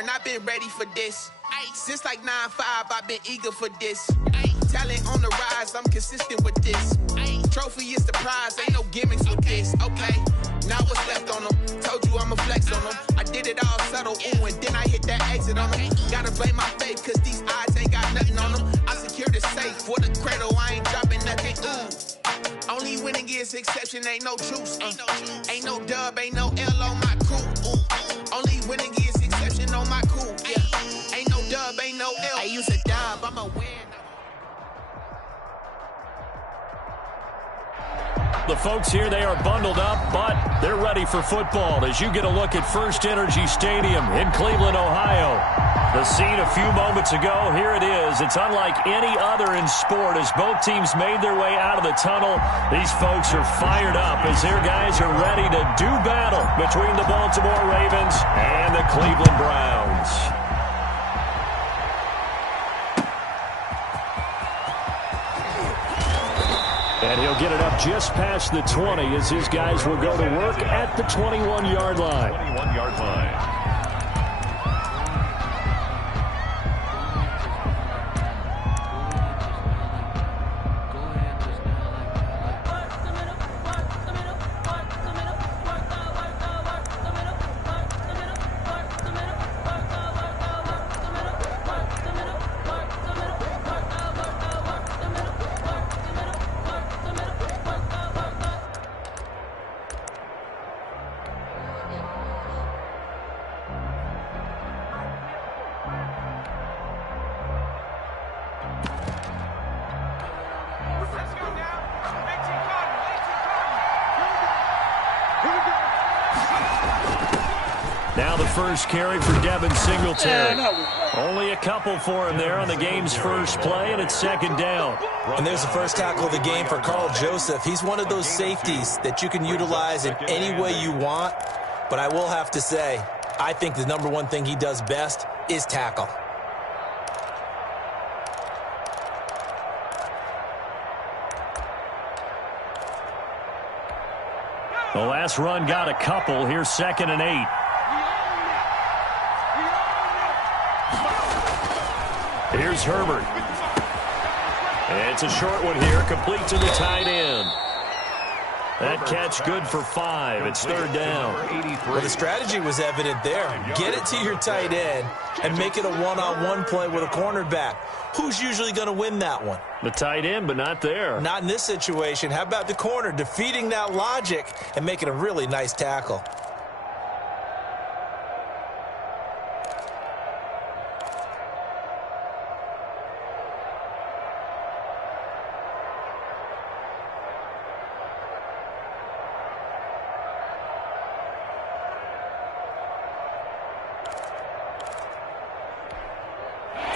learn, I've been ready for this. Since like 9-5, I've been eager for this. Talent on the rise, I'm consistent with this. Trophy is the prize, ain't no gimmicks with this. Okay, now what's left on them? Told you I'ma flex on them. I did it all subtle, ooh, and then I hit that exit on them. Gotta blame my faith, cause these eyes ain't got nothing on them. I secured the safe for the cradle, I ain't dropping nothing, ooh. Only winning is exception, ain't no truce. Ain't no dub, ain't no L on my crew. Only winning is exception on my crew. Yeah. Ain't no dub, ain't no L. I use a dub, I'm a win. The folks here, they are bundled up, but they're ready for football as you get a look at First Energy Stadium in Cleveland, Ohio. The scene a few moments ago, here it is. It's unlike any other in sport as both teams made their way out of the tunnel. These folks are fired up as their guys are ready to do battle between the Baltimore Ravens and the Cleveland Browns. And he'll get it up just past the 20 as his guys will go to work at the 21-yard line. 21-yard line. Now the first carry for Devin Singletary. Only a couple for him there on the game's first play, and it's second down. And there's the first tackle of the game for Carl Joseph. He's one of those safeties that you can utilize in any way you want. But I will have to say, I think the number one thing he does best is tackle. The last run got a couple. Here's 2nd and 8. Here's Herbert. It's a short one here, complete to the tight end. That catch good for 5. It's 3rd down. Well, the strategy was evident there. Get it to your tight end and make it a one-on-one play with a cornerback. Who's usually going to win that one? The tight end, but not there. Not in this situation. How about the corner defeating that logic and making a really nice tackle?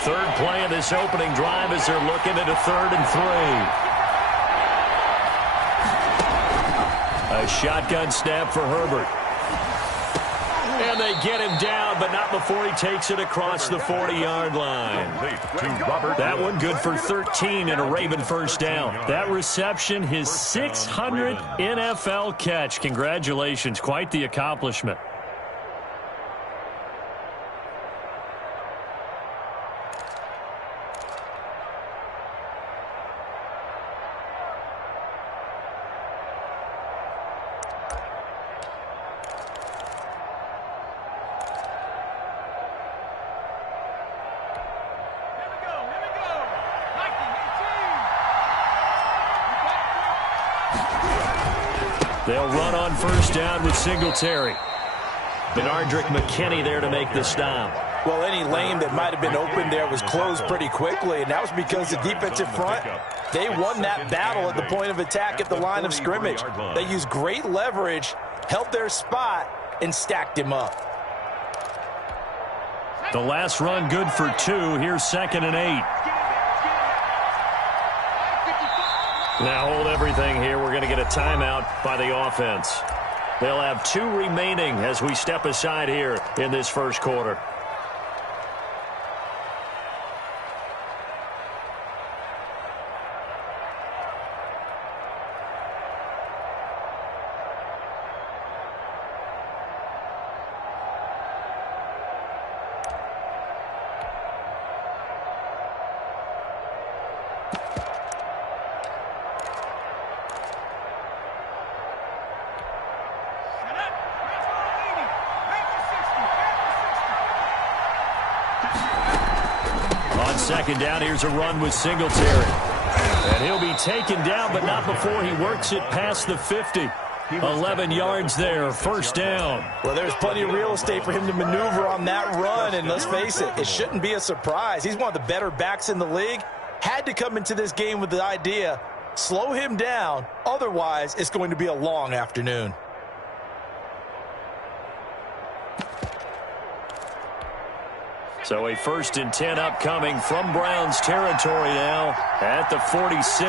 Third play of this opening drive as they're looking at a 3rd and 3. A shotgun snap for Herbert. And they get him down, but not before he takes it across the 40-yard line. That one good for 13 and a Raven first down. That reception, his 600th NFL catch. Congratulations, quite the accomplishment. They'll run on first down with Singletary. Benardrick McKinney there to make the stop. Well, any lane that might have been open there was closed pretty quickly, and that was because the defensive front, they won that battle at the point of attack at the line of scrimmage. They used great leverage, held their spot, and stacked him up. The last run good for 2. Here's 2nd and 8. Now hold everything here. We're going to get a timeout by the offense. They'll have 2 remaining as we step aside here in this first quarter. On second down, here's a run with Singletary. And he'll be taken down, but not before he works it past the 50. 11 yards there, first down. Well, there's plenty of real estate for him to maneuver on that run, and let's face it, it shouldn't be a surprise. He's one of the better backs in the league. Had to come into this game with the idea, slow him down, otherwise it's going to be a long afternoon. So a 1st and 10 upcoming from Browns territory now at the 46.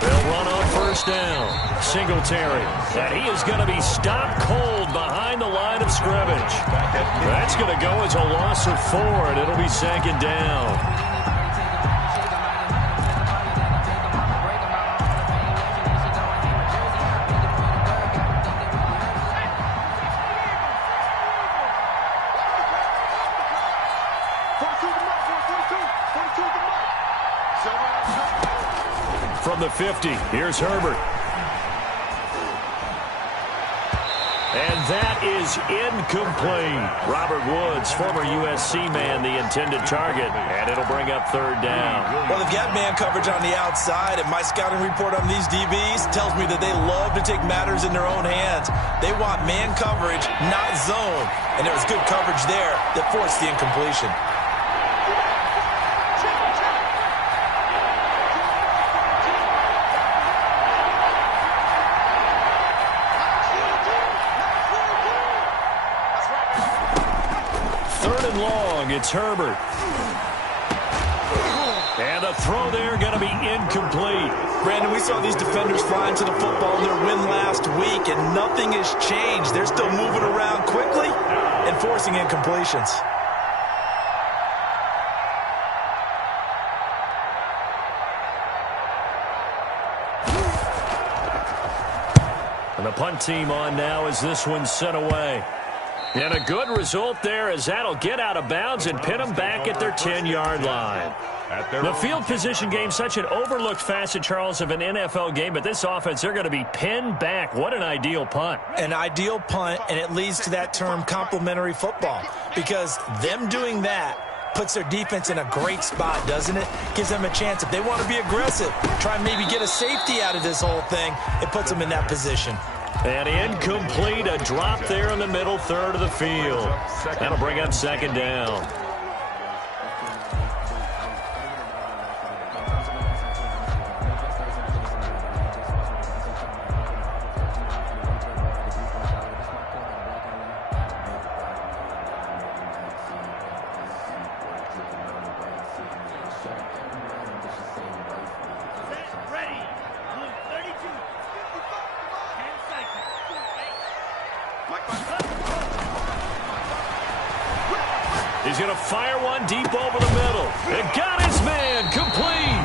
They'll run on first down. Singletary. And he is going to be stopped cold behind the line of scrimmage. That's going to go as a loss of 4, and it'll be second down. From the 50, here's Herbert. And that is incomplete. Robert Woods, former USC man, the intended target, and it'll bring up third down. Well, they've got man coverage on the outside, and my scouting report on these DBs tells me that they love to take matters in their own hands. They want man coverage, not zone, and there was good coverage there that forced the incompletion. It's Herbert. And the throw there going to be incomplete. Brandon, we saw these defenders flying to the football in their win last week, and nothing has changed. They're still moving around quickly and forcing incompletions. And the punt team on now as this one's sent away. And a good result there as that'll get out of bounds and pin them back at their 10-yard line. The field position game, such an overlooked facet, Charles, of an NFL game, but this offense, they're going to be pinned back. What an ideal punt. An ideal punt, and it leads to that term complementary football, because them doing that puts their defense in a great spot, doesn't it? Gives them a chance. If they want to be aggressive, try and maybe get a safety out of this whole thing, it puts them in that position. And incomplete, a drop there in the middle third of the field. That'll bring up second down. He's going to fire one deep over the middle. And got his man complete.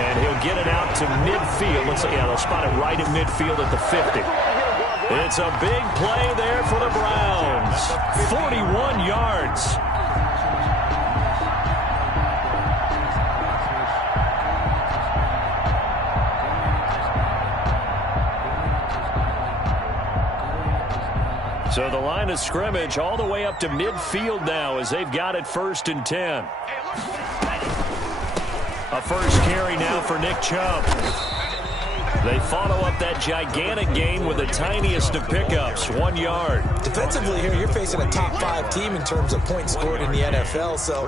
And he'll get it out to midfield. Looks like, yeah, they'll spot it right in midfield at the 50. It's a big play there for the Browns. 41 yards. So the line of scrimmage all the way up to midfield now as they've got it 1st and 10. A first carry now for Nick Chubb. They follow up that gigantic gain with the tiniest of pickups, 1 yard. Defensively here, you're facing a top 5 team in terms of points scored in the NFL. So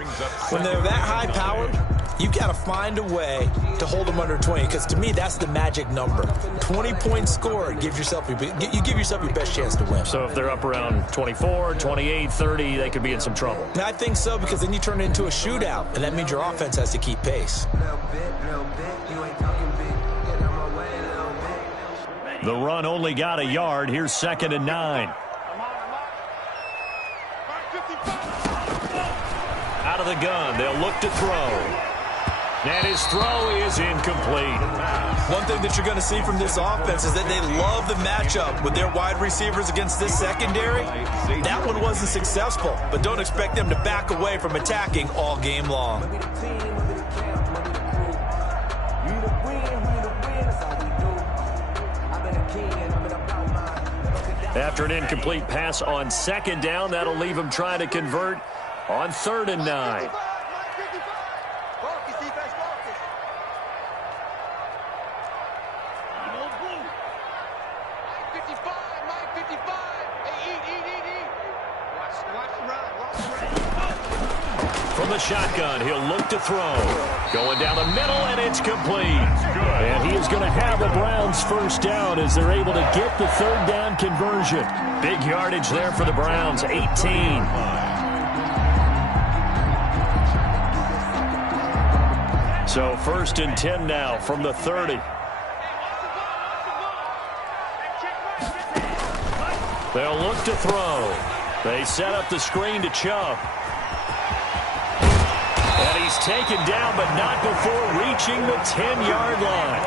when they're that high powered, you've got to find a way to hold them under 20, because to me, that's the magic number. 20 points scored, you give yourself your best chance to win. So if they're up around 24, 28, 30, they could be in some trouble. Now, I think so, because then you turn it into a shootout, and that means your offense has to keep pace. The run only got a yard. Here's 2nd and 9. Out of the gun, they'll look to throw. And his throw is incomplete. One thing that you're going to see from this offense is that they love the matchup with their wide receivers against this secondary. That one wasn't successful, but don't expect them to back away from attacking all game long. After an incomplete pass on 2nd down, that'll leave him trying to convert On 3rd and 9. From the shotgun, he'll look to throw. Going down the middle, and it's complete. And he is going to have a Browns first down as they're able to get the 3rd down conversion. Big yardage there for the Browns, 18. So 1st and 10 now from the 30. They'll look to throw. They set up the screen to Chubb. And he's taken down, but not before reaching the 10-yard line.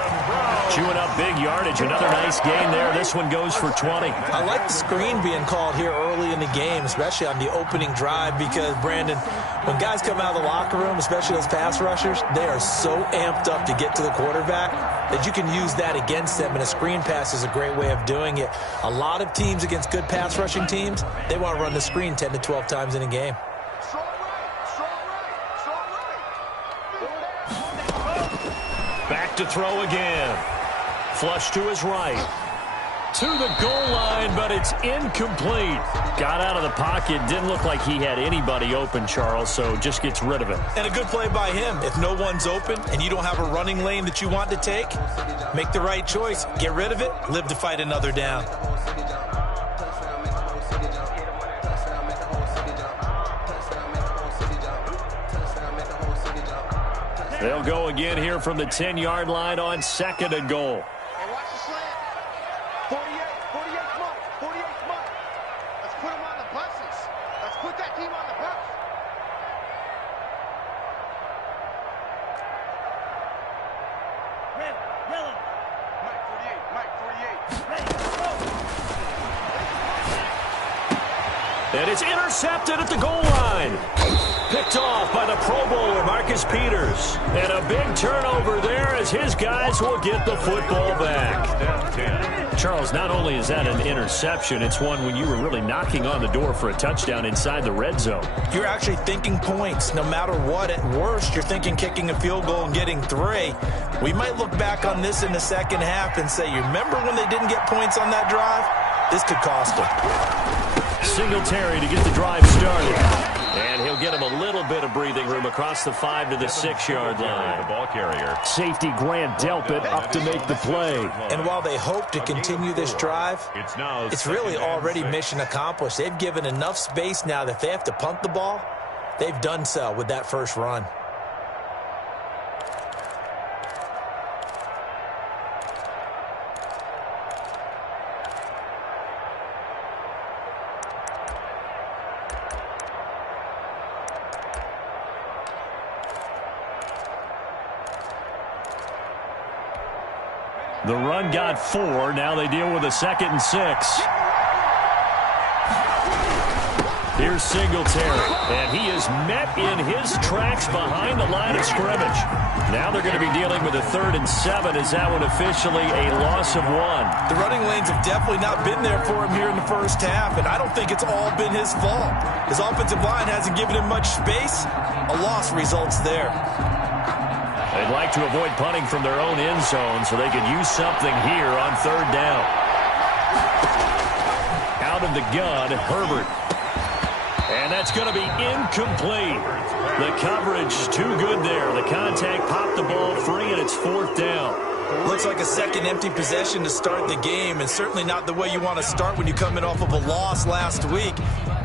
Chewing up big yardage. Another nice gain there. This one goes for 20. I like the screen being called here early in the game, especially on the opening drive, because, Brandon, when guys come out of the locker room, especially those pass rushers, they are so amped up to get to the quarterback that you can use that against them, and a screen pass is a great way of doing it. A lot of teams against good pass rushing teams, they want to run the screen 10 to 12 times in a game. Back to throw again. Flush to his right. To the goal line, but it's incomplete. Got out of the pocket. Didn't look like he had anybody open, Charles, so just gets rid of it. And a good play by him. If no one's open and you don't have a running lane that you want to take, make the right choice. Get rid of it. Live to fight another down. They'll go again here from the 10-yard line on 2nd and goal. Hey, watch the slant. 48, come on. 48, come on. Let's put them on the buses. Let's put that team on the bus. Red, yellow. Mike 48. Red, go. And it's intercepted at the goal line. Picked off by the Pro Bowler, Marcus Peters. And a big turnover there as his guys will get the football back. Charles, not only is that an interception, it's one when you were really knocking on the door for a touchdown inside the red zone. You're actually thinking points. No matter what, at worst, you're thinking kicking a field goal and getting 3. We might look back on this in the second half and say, you remember when they didn't get points on that drive? This could cost them. Singletary to get the drive started. And he'll get him a little bit of breathing room across the 5 to the 6-yard line. The ball carrier. Safety Grant Delpit up to make the play. And while they hope to continue this drive, it's really already mission accomplished. They've given enough space now that if they have to punt the ball, they've done so with that first run. The run got 4. Now they deal with a 2nd and 6. Here's Singletary. And he is met in his tracks behind the line of scrimmage. Now they're going to be dealing with a 3rd and 7. Is that one officially a loss of 1? The running lanes have definitely not been there for him here in the first half, and I don't think it's all been his fault. His offensive line hasn't given him much space. A loss results there. They'd like to avoid punting from their own end zone so they could use something here on 3rd down. Out of the gun, Herbert. And that's going to be incomplete. The coverage too good there. The contact popped the ball free, and it's 4th down. Looks like a second empty possession to start the game, and certainly not the way you want to start when you come in off of a loss last week.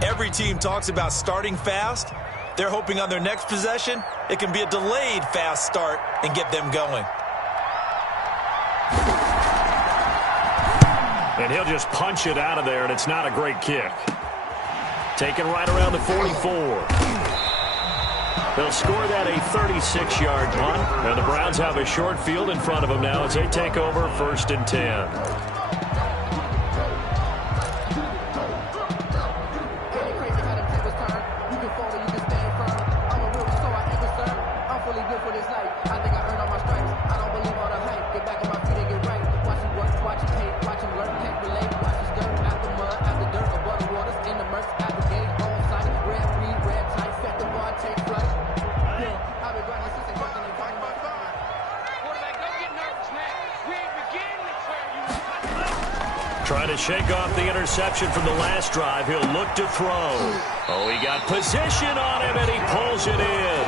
Every team talks about starting fast. They're hoping on their next possession, it can be a delayed fast start and get them going. And he'll just punch it out of there, and it's not a great kick. Taken right around the 44. They'll score that a 36-yard punt. And the Browns have a short field in front of them now as they take over 1st and 10. Trying to shake off the interception from the last drive. He'll look to throw. Oh, he got position on him, and he pulls it in.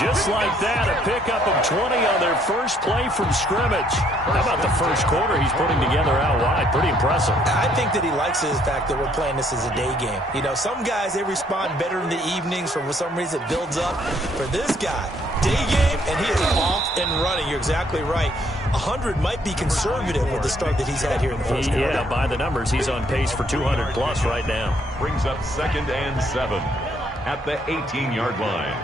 Just like that, a pickup of 20 on their first play from scrimmage. How about the first quarter he's putting together out wide? Pretty impressive. I think that he likes the fact that we're playing this as a day game. You know, some guys, they respond better in the evenings. For some reason, it builds up. For this guy, day game, and he is off and running. You're exactly right. 100 might be conservative with the start that he's had here in the first quarter. Yeah, by the numbers, he's on pace for 200-plus right now. Brings up 2nd and 7 at the 18-yard line.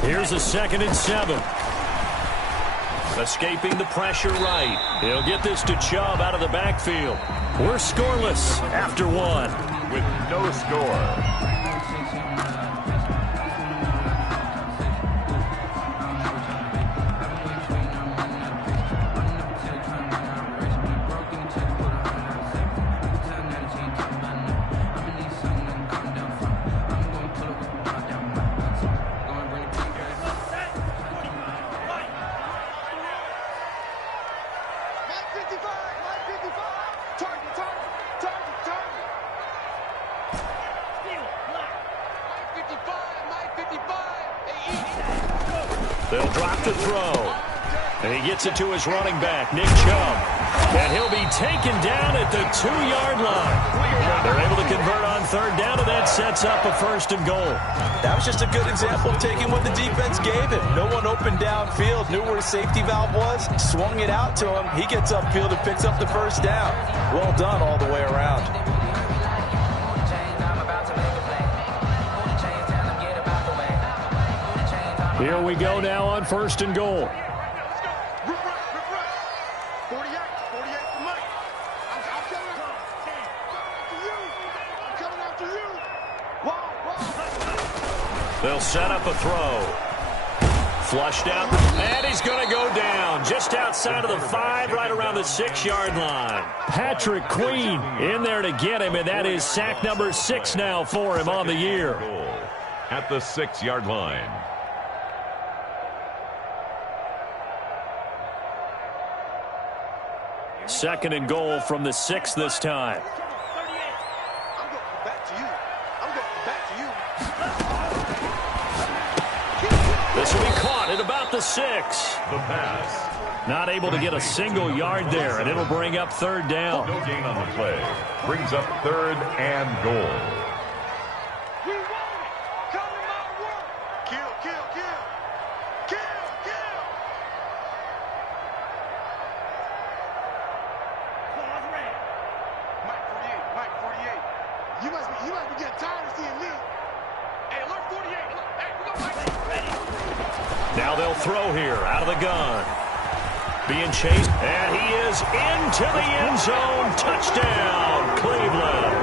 Here's a 2nd and 7. Escaping the pressure right. He'll get this to Chubb out of the backfield. We're scoreless after 1. With no score. They'll drop the throw. And he gets it to his running back, Nick Chubb. And he'll be taken down at the 2-yard line. They're able to convert on 3rd down, and that sets up a 1st and goal. That was just a good example of taking what the defense gave him. No one opened downfield, knew where his safety valve was, swung it out to him. He gets upfield and picks up the 1st down. Well done all the way around. Here we go now on 1st and goal. 48 for Mike. I'm coming after you. They'll set up a throw. Flushed out, and he's going to go down just outside of the 5, right around the 6-yard line. Patrick Queen in there to get him, and that is sack number 6 now for him on the year. At the 6-yard line. 2nd and goal from the 6 this time. I'm going back to you. This will be caught at about the 6. The pass. Not able to get a single yard there, and it'll bring up 3rd down. No gain on the play. Brings up 3rd and goal. We want it. Come to my work. Kill, kill, kill. Kill, kill. Mike 48. You must be getting tired of seeing me. Hey, alert 48. Hey, we go, Mike. Ready. Now they'll throw here out of the gun. Being chased, and he is into the end zone. Touchdown, Cleveland.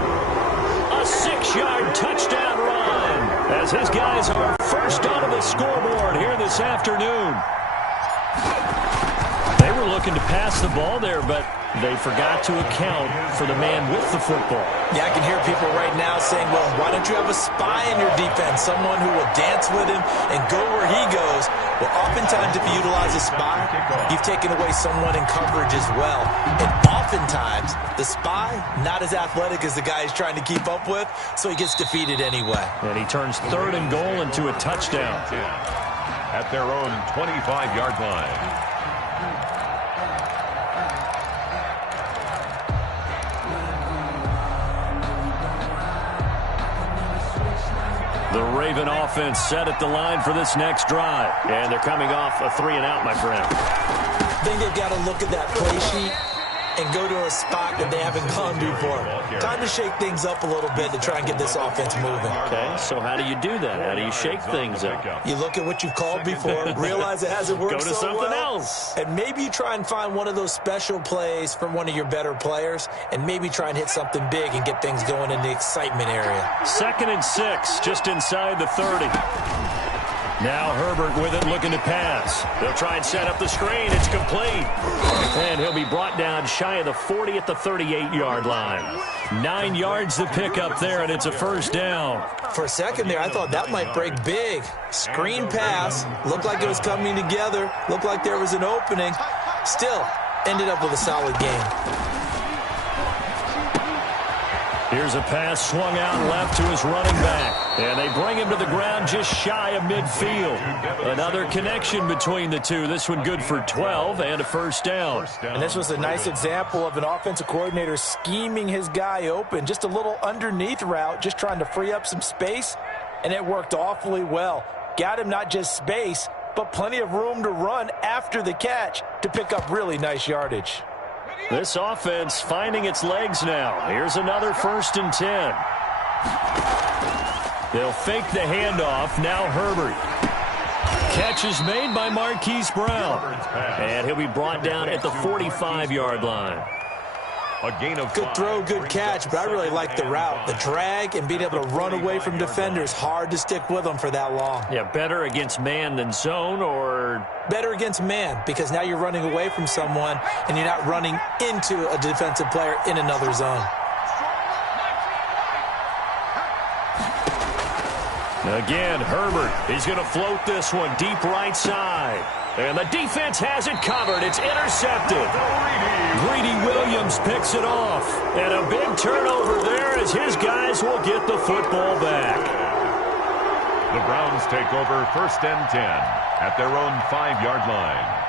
A 6-yard touchdown run as his guys are first onto the scoreboard here this afternoon. They were looking to pass the ball there, but they forgot to account for the man with the football. Yeah, I can hear people right now saying, well, why don't you have a spy in your defense, someone who will dance with him and go where he goes? Well, oftentimes if you utilize a spy, you've taken away someone in coverage as well. And oftentimes, the spy, not as athletic as the guy he's trying to keep up with, so he gets defeated anyway. And he turns 3rd and goal into a touchdown. At their own 25-yard line. The Raven offense set at the line for this next drive. And they're coming off a 3-and-out, my friend. I think they've got to look at that play sheet and go to a spot that they haven't gone before. Time to shake things up a little bit to try and get this offense moving. Okay, so how do you do that? How do you shake things up? You look at what you've called before, realize it hasn't worked so well. Go to something else. And maybe you try and find one of those special plays from one of your better players, and maybe try and hit something big and get things going in the excitement area. 2nd and 6, just inside the 30. Now Herbert with it, looking to pass. They'll try and set up the screen. It's complete. And he'll be brought down shy of the 40 at the 38-yard line. 9 yards to pick up there, and it's a 1st down. For a second there, I thought that might break big. Screen pass. Looked like it was coming together. Looked like there was an opening. Still, ended up with a solid game. Here's a pass swung out left to his running back. And they bring him to the ground just shy of midfield. Another connection between the two. This one good for 12 and a first down. And this was a nice example of an offensive coordinator scheming his guy open. Just a little underneath route, just trying to free up some space. And it worked awfully well. Got him not just space, but plenty of room to run after the catch to pick up really nice yardage. This offense finding its legs now. Here's another 1st and 10. They'll fake the handoff. Now Herbert. Catch is made by Marquise Brown. And he'll be brought down at the 45-yard line. A gain of good throw, good catch, but I really like the route. The drag and being able to run away from defenders, hard to stick with them for that long. Yeah, better against man than zone, or? Better against man, because now you're running away from someone and you're not running into a defensive player in another zone. Again, Herbert. He's going to float this one deep right side. And the defense has it covered. It's intercepted. Greedy Williams picks it off. And a big turnover there as his guys will get the football back. The Browns take over 1st and 10 at their own 5-yard line.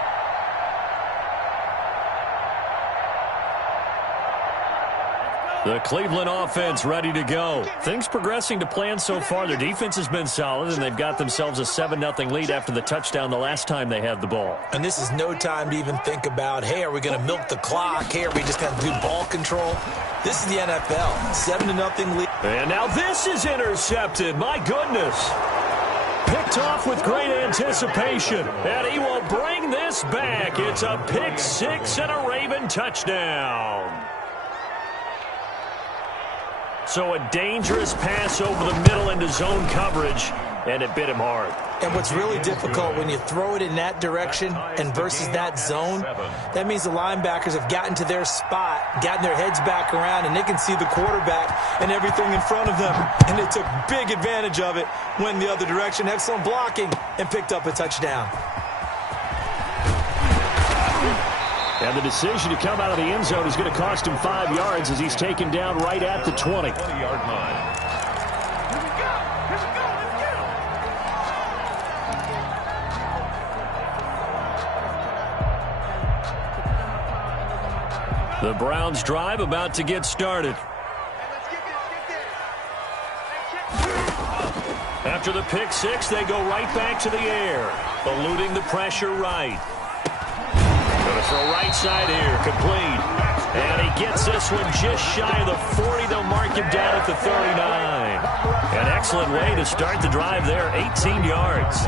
The Cleveland offense ready to go. Things progressing to plan so far. Their defense has been solid, and they've got themselves a 7-0 lead after the touchdown the last time they had the ball. And this is no time to even think about, hey, are we going to milk the clock? Hey, are we just going to do ball control? This is the NFL. 7-0 lead. And now this is intercepted. My goodness. Picked off with great anticipation. And he will bring this back. It's a pick six and a Raven touchdown. So a dangerous pass over the middle into zone coverage, and it bit him hard. And what's really difficult when you throw it in that direction and versus that zone, that means the linebackers have gotten to their spot, gotten their heads back around, and they can see the quarterback and everything in front of them. And they took big advantage of it, went the other direction, excellent blocking, and picked up a touchdown. And the decision to come out of the end zone is going to cost him 5 yards as he's taken down right at the 20. 20-yard line. The Browns drive about to get started. After the pick six, they go right back to the air, eluding the pressure right. Going to throw right side here, complete. And he gets this one just shy of the 40. They'll mark him down at the 39. An excellent way to start the drive there, 18 yards.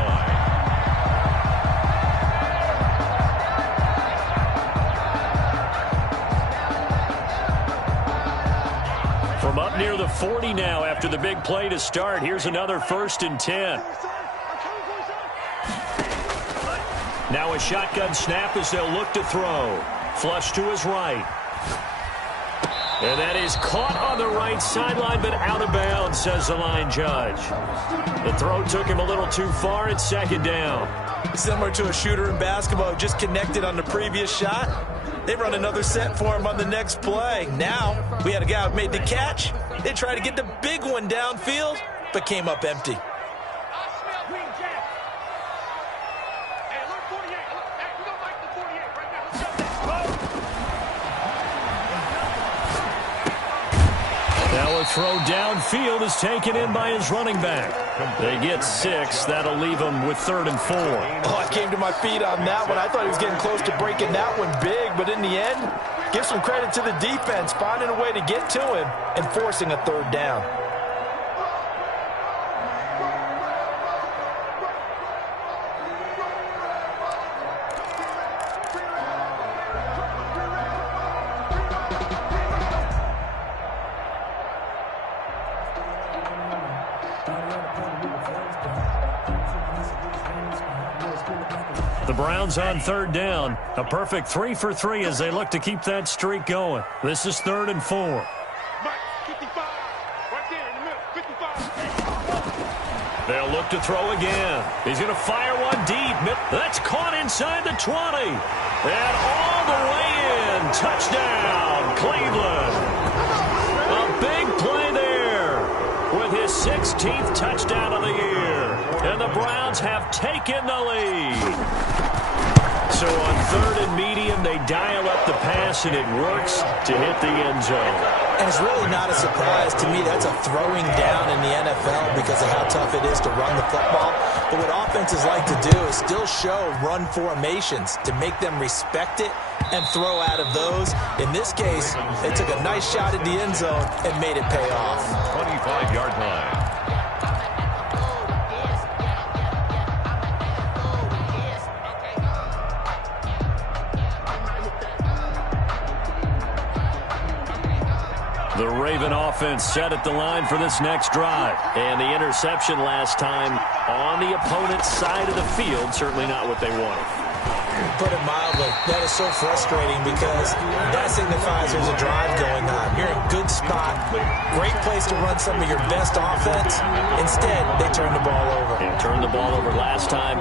From up near the 40 now after the big play to start. Here's another 1st and 10. Now a shotgun snap as they'll look to throw. Flush to his right. And that is caught on the right sideline, but out of bounds, says the line judge. The throw took him a little too far. It's 2nd down. Similar to a shooter in basketball who just connected on the previous shot. They run another set for him on the next play. Now, we had a guy who made the catch. They tried to get the big one downfield, but came up empty. Now a throw downfield is taken in by his running back. They get 6. That'll leave them with 3rd and 4. Oh, I came to my feet on that one. I thought he was getting close to breaking that one big, but in the end, give some credit to the defense, finding a way to get to him and forcing a 3rd down. The Browns on 3rd down. A perfect 3 for 3 as they look to keep that streak going. This is 3rd and 4. They'll look to throw again. He's going to fire one deep. That's caught inside the 20. And all the way in. Touchdown, Cleveland. A big play there with his 16th touchdown of the year. And the Browns have taken the lead. So on 3rd and medium, they dial up the pass, and it works to hit the end zone. And it's really not a surprise to me. That's a throwing down in the NFL because of how tough it is to run the football. But what offenses like to do is still show run formations to make them respect it and throw out of those. In this case, they took a nice shot at the end zone and made it pay off. 25-yard line. The Raven offense set at the line for this next drive. And the interception last time on the opponent's side of the field, certainly not what they wanted. Put it mildly, that is so frustrating because that signifies there's a drive going on. You're in a good spot, great place to run some of your best offense. Instead, they turn the ball over. And turned the ball over last time.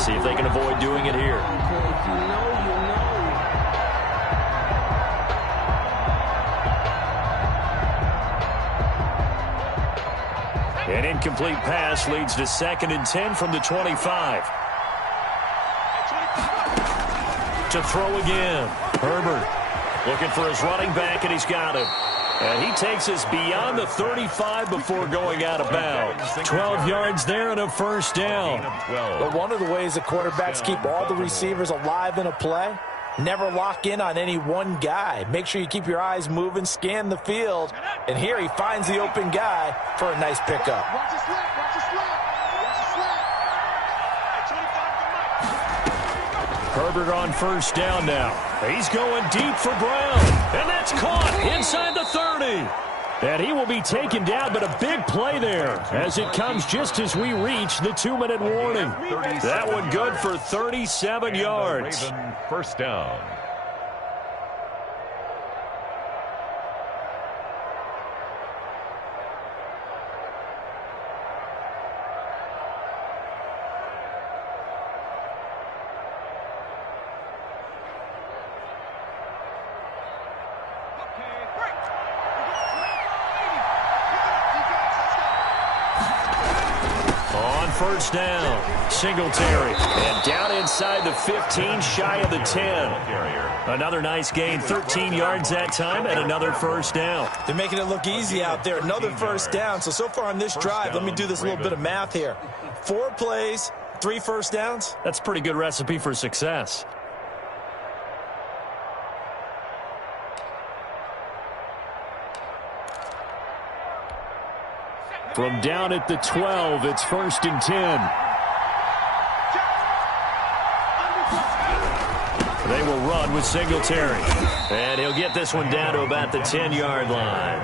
See if they can avoid doing it here. An incomplete pass leads to 2nd and 10 from the 25. To throw again. Herbert looking for his running back, and he's got him. And he takes us beyond the 35 before going out of bounds. 12 yards there and a first down. But one of the ways the quarterbacks keep all the receivers alive in a play, never lock in on any one guy. Make sure you keep your eyes moving, scan the field. And here he finds the open guy for a nice pickup. Watch his slap, watch his slap, watch his slap. Herbert on first down now. He's going deep for Brown. And that's caught inside the 30. And he will be taken down, but a big play there as it comes just as we reach the 2-minute warning. That one good for 37 yards. Raven first down. First down, Singletary, and down inside the 15, shy of the 10. Another nice gain, 13 yards that time, and another first down. They're making it look easy out there. Another first down. So far on this drive, let me do this little bit of math here. 4 plays, 3 first downs. That's a pretty good recipe for success. From down at the 12, it's 1st and 10. They will run with Singletary. And he'll get this one down to about the 10-yard line.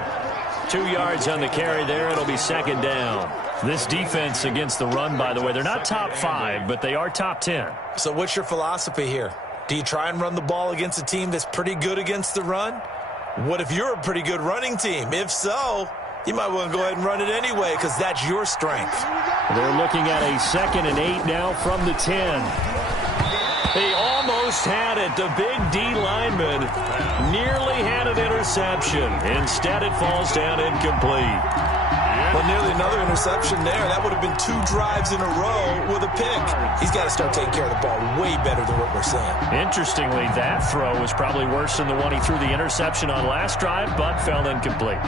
2 yards on the carry there. It'll be 2nd down. This defense against the run, by the way, they're not top 5, but they are top 10. So what's your philosophy here? Do you try and run the ball against a team that's pretty good against the run? What if you're a pretty good running team? If so, you might want to go ahead and run it anyway because that's your strength. They're looking at a 2nd and 8 now from the 10. He almost had it. The big D lineman nearly had an interception. Instead, it falls down incomplete. Well, nearly another interception there. That would have been 2 drives in a row with a pick. He's got to start taking care of the ball way better than what we're seeing. Interestingly, that throw was probably worse than the one he threw the interception on last drive, but fell incomplete.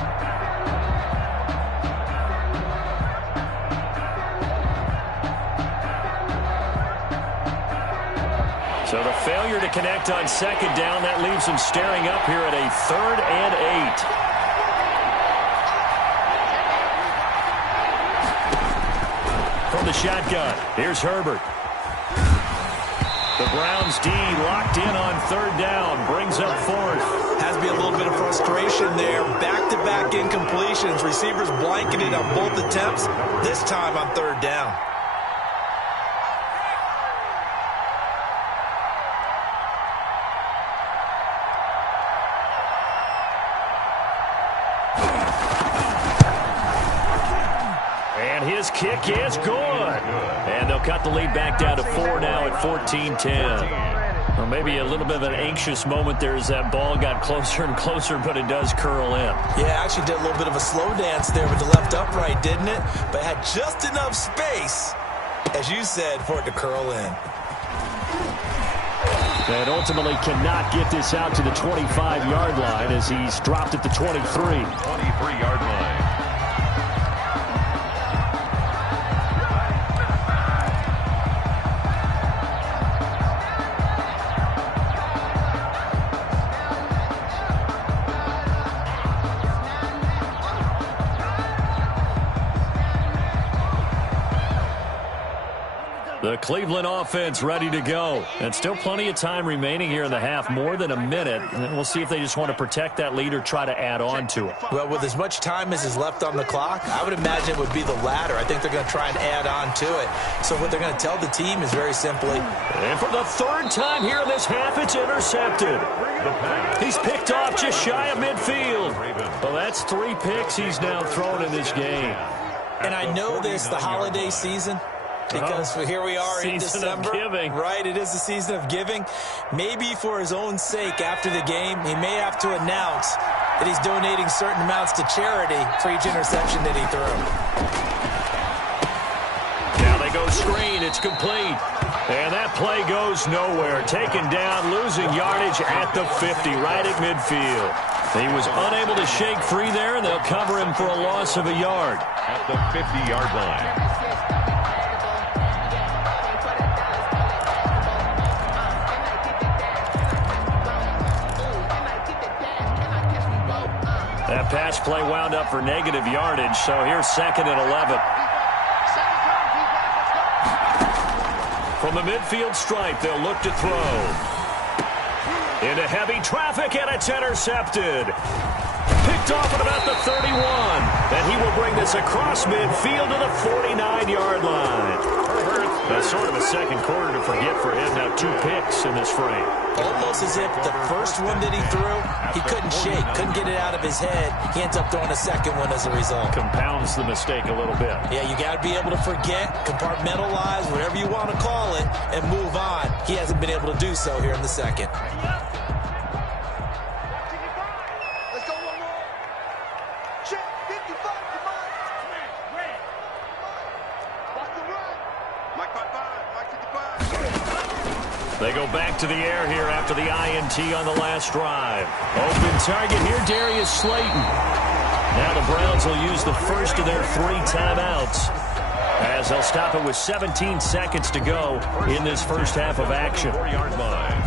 So the failure to connect on 2nd down, that leaves him staring up here at a 3rd and 8. From the shotgun, here's Herbert. The Browns D locked in on 3rd down, brings up 4th. Has to be a little bit of frustration there. Back-to-back incompletions. Receivers blanketed on both attempts, this time on 3rd down. This kick is good. And they'll cut the lead back down to 4 now at 14-10. Well, maybe a little bit of an anxious moment there as that ball got closer and closer, but it does curl in. Yeah, actually did a little bit of a slow dance there with the left upright, didn't it? But had just enough space, as you said, for it to curl in. And ultimately cannot get this out to the 25-yard line as he's dropped at the 23. 23-yard line. The Cleveland offense ready to go. And still plenty of time remaining here in the half, more than a minute. And we'll see if they just want to protect that lead or try to add on to it. Well, with as much time as is left on the clock, I would imagine it would be the latter. I think they're going to try and add on to it. So what they're going to tell the team is very simply. And for the third time here in this half, it's intercepted. He's picked off just shy of midfield. Well, that's 3 picks he's now thrown in this game. And I know this, the holiday season, because here we are in December, right? It is the season of giving. Maybe for his own sake after the game, he may have to announce that he's donating certain amounts to charity for each interception that he threw. Now they go screen. It's complete. And that play goes nowhere. Taken down, losing yardage at the 50, right at midfield. He was unable to shake free there, and they'll cover him for a loss of a yard. At the 50-yard line. That pass play wound up for negative yardage, so here's 2nd and 11. From the midfield stripe, they'll look to throw. Into heavy traffic, and it's intercepted. Picked off at about the 31. And he will bring this across midfield to the 49-yard line. That's sort of a second quarter to forget for him. Now 2 picks in this frame. Almost as if the first one that he threw, he couldn't shake, couldn't get it out of his head. He ends up throwing a second one as a result. Compounds the mistake a little bit. Yeah, you got to be able to forget, compartmentalize, whatever you want to call it, and move on. He hasn't been able to do so here in the second. They go back to the air here after the INT on the last drive. Open target here, Darius Slayton. Now the Browns will use the first of their 3 timeouts as they'll stop it with 17 seconds to go in this first half of action. 4-yard line.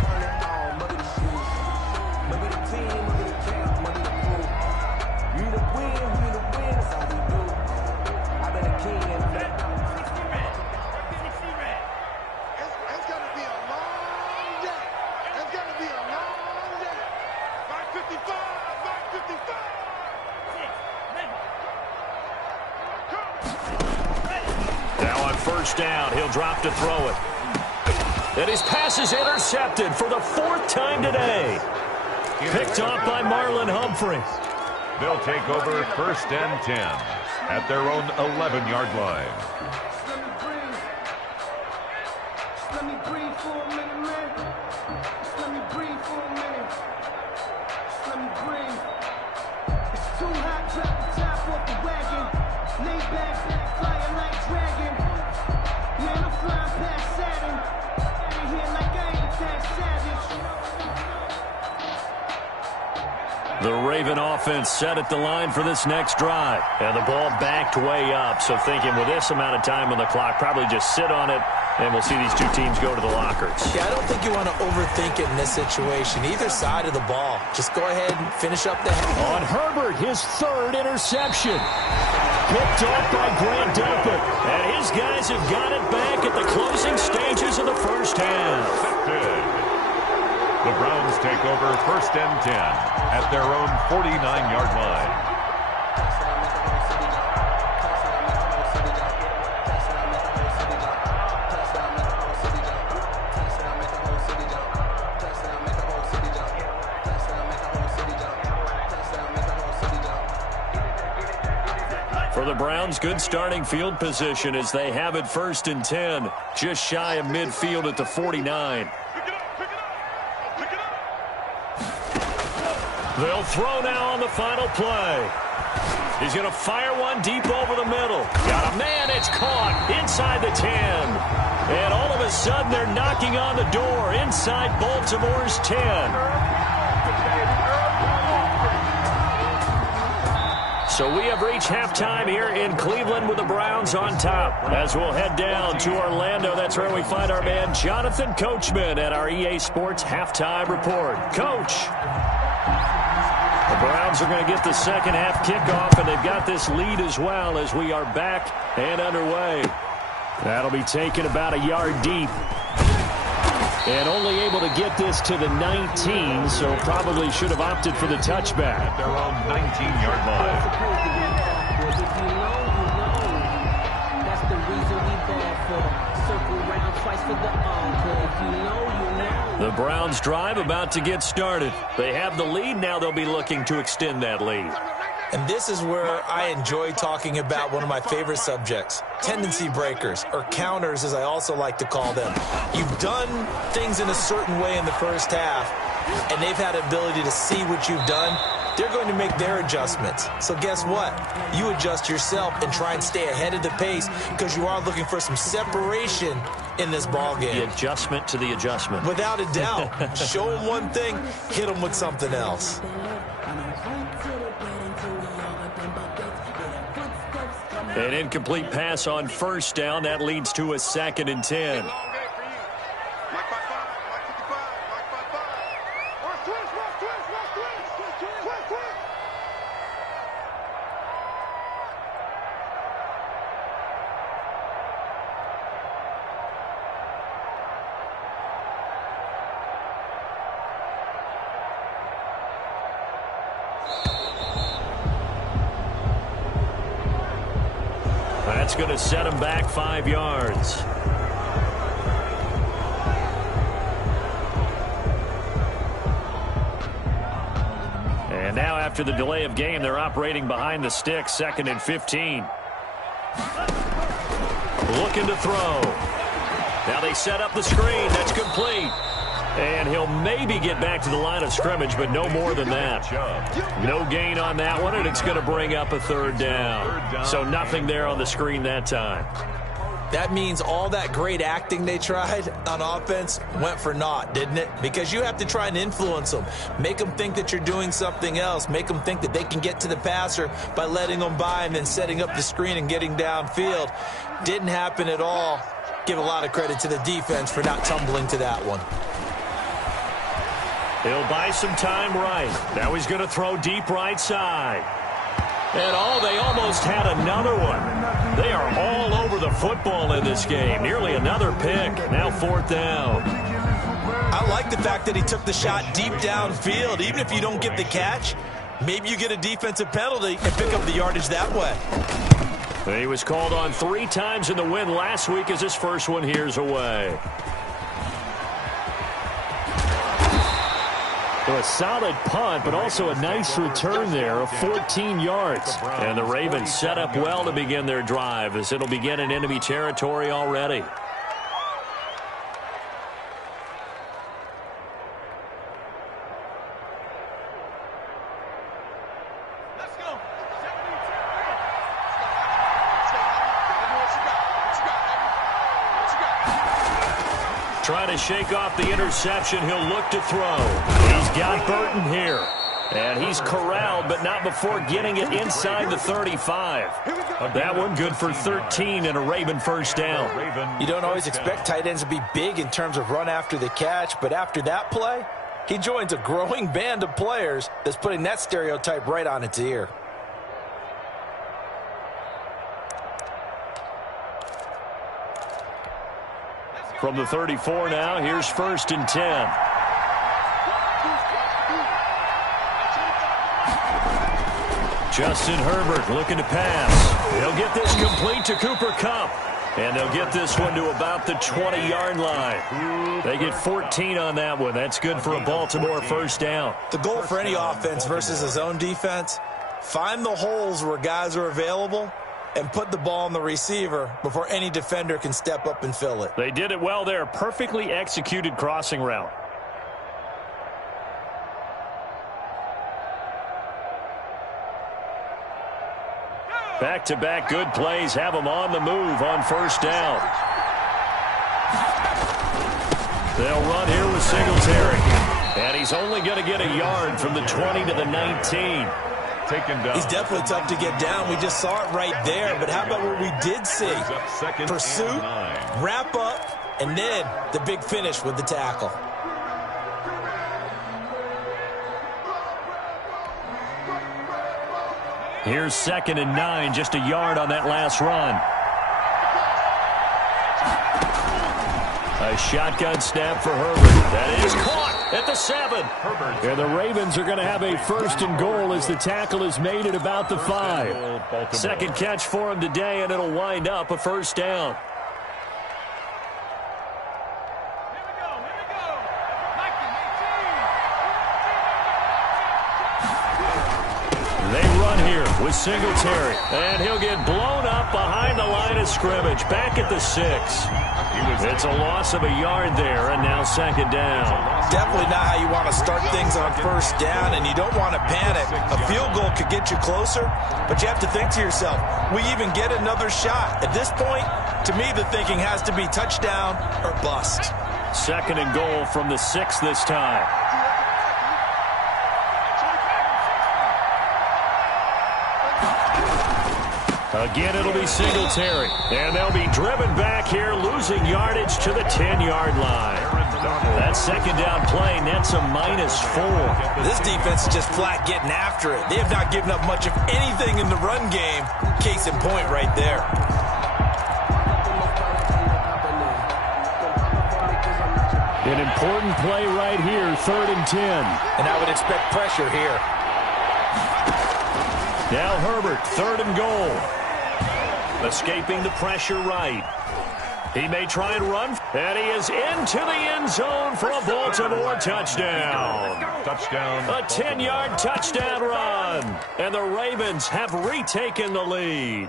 Down, he'll drop to throw it. And his pass is intercepted for the 4th time today. Picked off by Marlon Humphrey. They'll take over 1st and 10 at their own 11-yard line. Let me breathe for a minute, man. Let me breathe for a minute. Let me breathe. It's too hot, drop the top off the wagon. Lay back, flying like dragon. Man, I'm flying past Saturn. Out of here like I ain't that savage. The Raven offense set at the line for this next drive. And the ball backed way up. So thinking with this amount of time on the clock, probably just sit on it, and we'll see these 2 teams go to the lockers. Yeah, I don't think you want to overthink it in this situation. Either side of the ball. Just go ahead and finish up the half. On Herbert, his 3rd interception. Picked off by Grant Delpit. And his guys have got it back at the closing stages of the first half. The Browns take over 1st and 10 at their own 49-yard line. For the Browns, good starting field position as they have it 1st and 10, just shy of midfield at the 49. They'll throw now on the final play. He's going to fire one deep over the middle. Got a man, it's caught inside the 10. And all of a sudden, they're knocking on the door inside Baltimore's 10. So we have reached halftime here in Cleveland with the Browns on top. As we'll head down to Orlando, that's where we find our man Jonathan Coachman at our EA Sports Halftime Report. Coach. The Browns are going to get the second half kickoff, and they've got this lead as well as we are back and underway. That'll be taken about a yard deep. And only able to get this to the 19, so probably should have opted for the touchback. At their own 19-yard line. That's the reason we ball for. Circle round twice for the encore. If you know, you know. The Browns drive about to get started. They have the lead. Now they'll be looking to extend that lead. And this is where I enjoy talking about one of my favorite subjects, tendency breakers, or counters as I also like to call them. You've done things in a certain way in the first half, and they've had the ability to see what you've done. They're going to make their adjustments. So guess what? You adjust yourself and try and stay ahead of the pace because you are looking for some separation in this ball game. The adjustment to the adjustment. Without a doubt. Show them one thing, hit them with something else. An incomplete pass on 1st down. That leads to a 2nd and 10. That's going to set him back 5 yards. And now after the delay of game, they're operating behind the sticks, 2nd and 15. Looking to throw. Now they set up the screen. That's complete. And he'll maybe get back to the line of scrimmage, but no more than that. No gain on that one, and it's going to bring up a 3rd down. So nothing there on the screen that time. That means all that great acting they tried on offense went for naught, didn't it? Because you have to try and influence them. Make them think that you're doing something else. Make them think that they can get to the passer by letting them by and then setting up the screen and getting downfield. Didn't happen at all. Give a lot of credit to the defense for not tumbling to that one. He'll buy some time right. Now he's going to throw deep right side. And they almost had another one. They are all over the football in this game. Nearly another pick. Now 4th down. I like the fact that he took the shot deep downfield. Even if you don't get the catch, maybe you get a defensive penalty and pick up the yardage that way. He was called on 3 times in the win last week as his first one here's away. So a solid punt, but also a nice return there of 14 yards. And the Ravens set up well to begin their drive as it'll begin in enemy territory already. Trying to shake off the interception. He'll look to throw. He's got Burton here. And he's corralled, but not before getting it inside the 35. That one good for 13 and a Raven 1st down. You don't always expect tight ends to be big in terms of run after the catch, but after that play, he joins a growing band of players that's putting that stereotype right on its ear. From the 34 now, here's 1st and 10. Justin Herbert looking to pass. He'll get this complete to Cooper Kupp. And they'll get this one to about the 20-yard line. They get 14 on that one. That's good for a Baltimore 1st down. The goal for any offense versus a zone defense, find the holes where guys are available and put the ball on the receiver before any defender can step up and fill it. They did it well there. Perfectly executed crossing route. Back-to-back good plays have them on the move on first down. They'll run here with Singletary. And he's only going to get a yard from the 20 to the 19. Taken down. He's definitely tough to get down. We just saw it right there. But how about what we did see? Pursuit, wrap up, and then the big finish with the tackle. Here's 2nd and 9, just a yard on that last run. A shotgun snap for Herbert. That is caught at the 7. And the Ravens are going to have a 1st and goal as the tackle is made at about the 5. Second catch for him today, and it'll wind up a 1st down. They run here with Singletary, and he'll get blown up behind the line of scrimmage, back at the 6. It's a loss of a yard there, and now 2nd down. Definitely not how you want to start things on 1st down, and you don't want to panic. A field goal could get you closer, but you have to think to yourself, we even get another shot. At this point, to me, the thinking has to be touchdown or bust. 2nd and goal from the 6 this time. Again, it'll be Singletary. And they'll be driven back here, losing yardage to the 10-yard line. That 2nd down play nets a -4. This defense is just flat getting after it. They have not given up much of anything in the run game. Case in point right there. An important play right here, 3rd and 10. And I would expect pressure here. Now Herbert, 3rd and goal. Escaping the pressure right. He may try and run, and he is into the end zone for a Baltimore touchdown. Touchdown. A 10-yard touchdown run, and the Ravens have retaken the lead.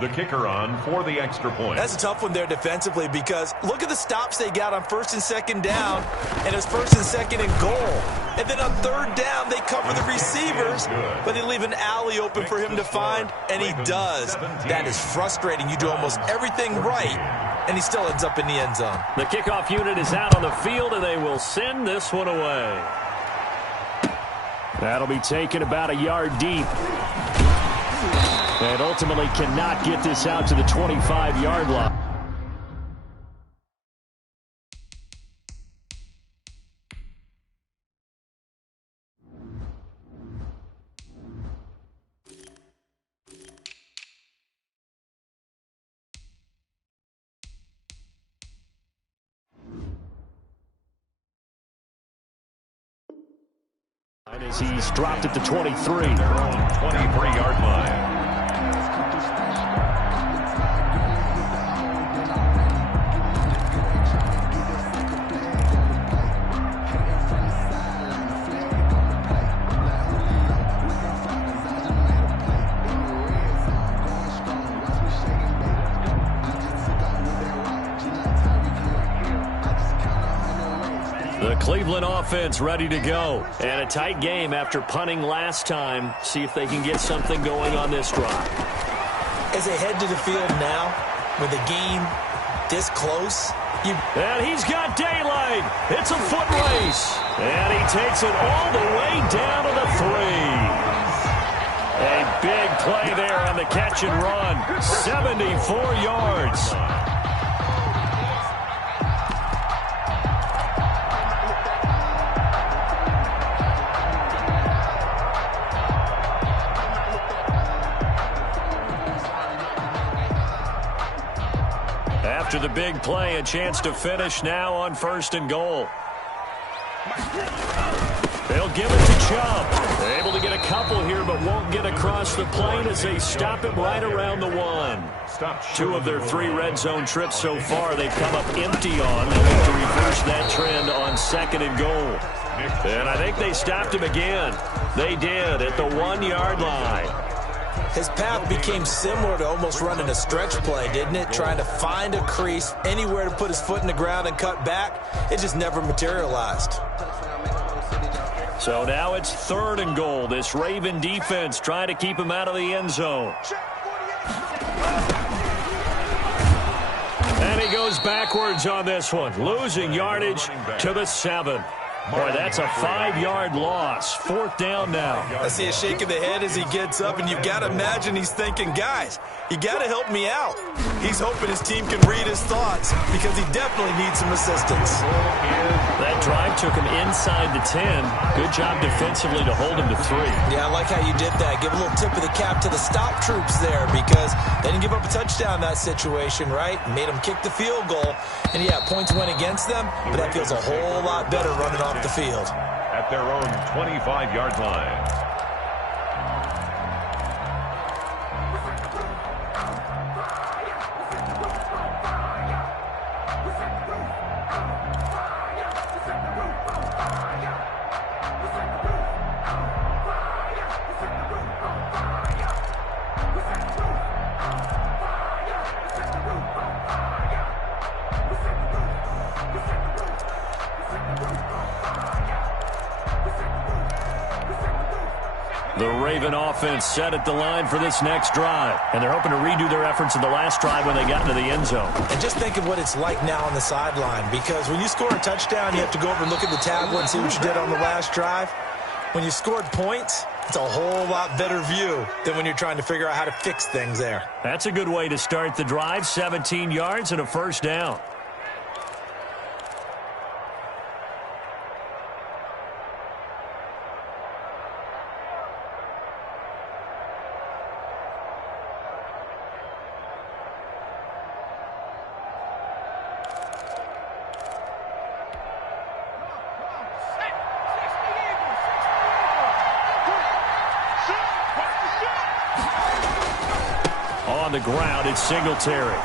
The kicker on for the extra point. That's a tough one there defensively because look at the stops they got on 1st and 2nd down, and it's 1st and 2nd and goal. And then on 3rd down, they cover the receivers, but they leave an alley open for him to find, and he does. That is frustrating. You do almost everything right, and he still ends up in the end zone. The kickoff unit is out on the field, and they will send this one away. That'll be taken about a yard deep. And ultimately cannot get this out to the 25-yard line. As he's dropped at the 23. 23-yard line. The Cleveland offense ready to go. And a tight game after punting last time. See if they can get something going on this drive. As they head to the field now, with a game this close, and he's got daylight. It's a foot race. And he takes it all the way down to the 3. A big play there on the catch and run. 74 yards. After the big play, a chance to finish now on 1st and goal. They'll give it to Chubb. They're able to get a couple here, but won't get across the plane as they stop him right around the 1. 2 of their 3 red zone trips so far, they've come up empty on. They'll look to reverse that trend on 2nd and goal. And I think they stopped him again. They did at the 1-yard line. His path became similar to almost running a stretch play, didn't it? Trying to find a crease, anywhere to put his foot in the ground and cut back. It just never materialized. So now it's 3rd and goal. This Raven defense trying to keep him out of the end zone. And he goes backwards on this one, losing yardage to the 7. Boy, that's a 5-yard loss. 4th down now. I see a shake of the head as he gets up, and you've got to imagine he's thinking, guys, you got to help me out. He's hoping his team can read his thoughts because he definitely needs some assistance. That drive took him inside the 10. Good job defensively to hold him to 3. Yeah, I like how you did that. Give a little tip of the cap to the stop troops there because they didn't give up a touchdown in that situation, right? Made them kick the field goal. And, yeah, points went against them, but that feels a whole lot better running off the field. At their own 25-yard line. The Raven offense set at the line for this next drive. And they're hoping to redo their efforts in the last drive when they got into the end zone. And just think of what it's like now on the sideline, because when you score a touchdown, you have to go over and look at the tablet and see what you did on the last drive. When you scored points, it's a whole lot better view than when you're trying to figure out how to fix things there. That's a good way to start the drive. 17 yards and a 1st down. On the ground, it's Singletary.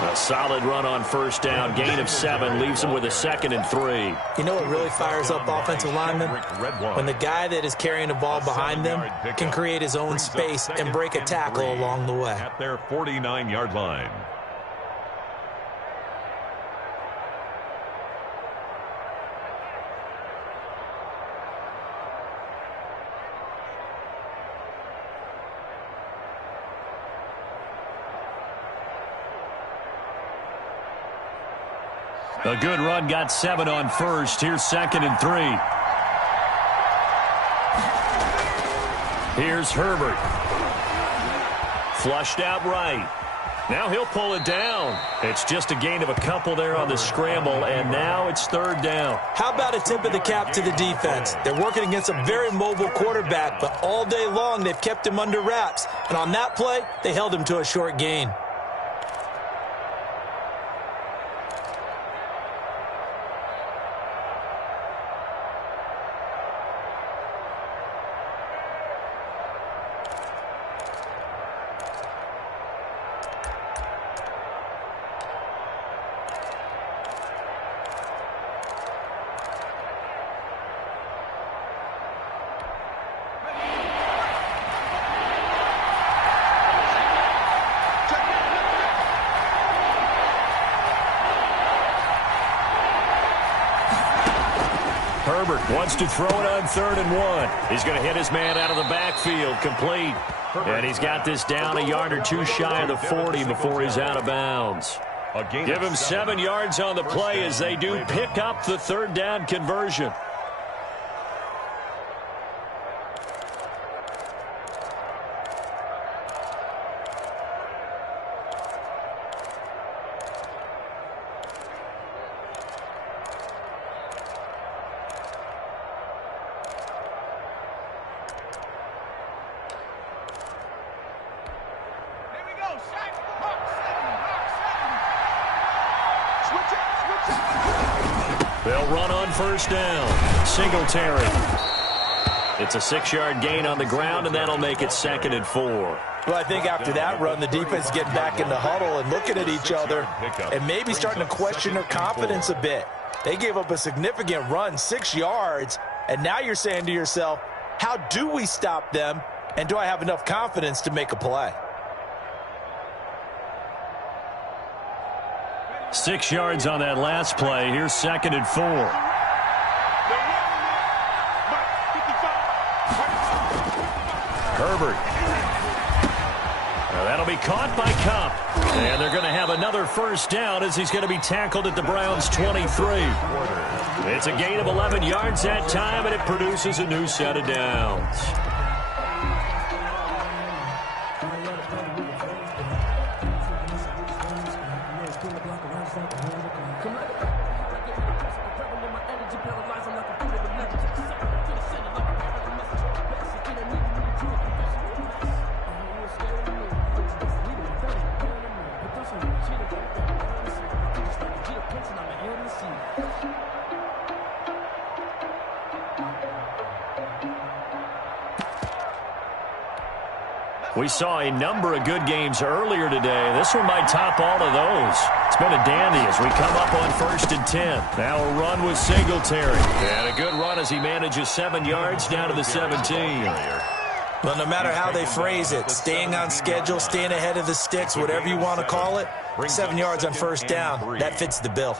A solid run on 1st down. Gain of 7 leaves him with a 2nd and 3. You know what really fires up offensive linemen? When the guy that is carrying the ball behind them can create his own space and break a tackle along the way. At their 49-yard line. A good run, got 7 on 1st. Here's 2nd and 3. Here's Herbert. Flushed out right. Now he'll pull it down. It's just a gain of a couple there on the scramble, and now it's 3rd down. How about a tip of the cap to the defense? They're working against a very mobile quarterback, but all day long they've kept him under wraps. And on that play, they held him to a short gain. Herbert wants to throw it on 3rd and 1. He's going to hit his man out of the backfield, complete. And he's got this down a yard or 2 shy of the 40 before he's out of bounds. Give him 7 yards on the play as they do pick up the 3rd down conversion. They'll run on 1st down. Singletary. It's a 6-yard gain on the ground, and that'll make it 2nd and 4. Well, I think after that run, the defense is getting back in the huddle and looking at each other and maybe starting to question their confidence a bit. They gave up a significant run, 6 yards, and now you're saying to yourself, How do we stop them? And do I have enough confidence to make a play? 6 yards on that last play. Here's 2nd and 4. Herbert. Now that'll be caught by Kupp. And they're going to have another first down as he's going to be tackled at the Browns' 23. It's a gain of 11 yards that time, and it produces a new set of downs. We saw a number of good games earlier today. This one might top all of those. It's been a dandy as we come up on 1st and 10. Now a run with Singletary. And a good run as he manages 7 yards down to the 17. Well, no matter how they phrase it, staying on schedule, staying ahead of the sticks, whatever you want to call it, 7 yards on first down, that fits the bill.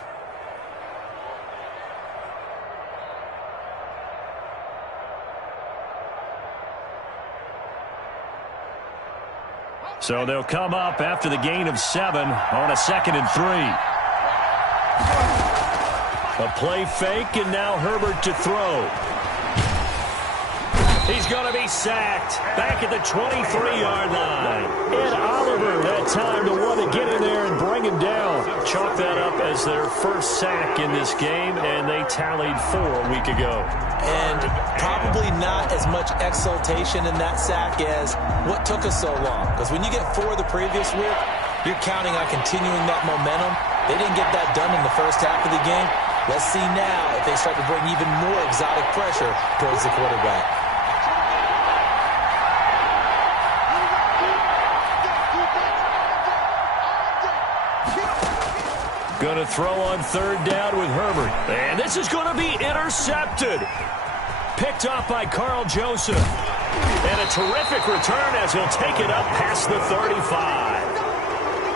So they'll come up after the gain of 7 on a 2nd and 3. A play fake, and now Herbert to throw. He's going to be sacked back at the 23-yard line. Ed Oliver, that time to want to get in there and bring him down. Chalk that up as their first sack in this game, and they tallied 4 a week ago. And probably not as much exultation in that sack as what took us so long. Because when you get 4 the previous week, you're counting on continuing that momentum. They didn't get that done in the first half of the game. Let's see now if they start to bring even more exotic pressure towards the quarterback. Going to throw on 3rd down with Herbert. And this is going to be intercepted. Picked off by Carl Joseph. And a terrific return as he'll take it up past the 35.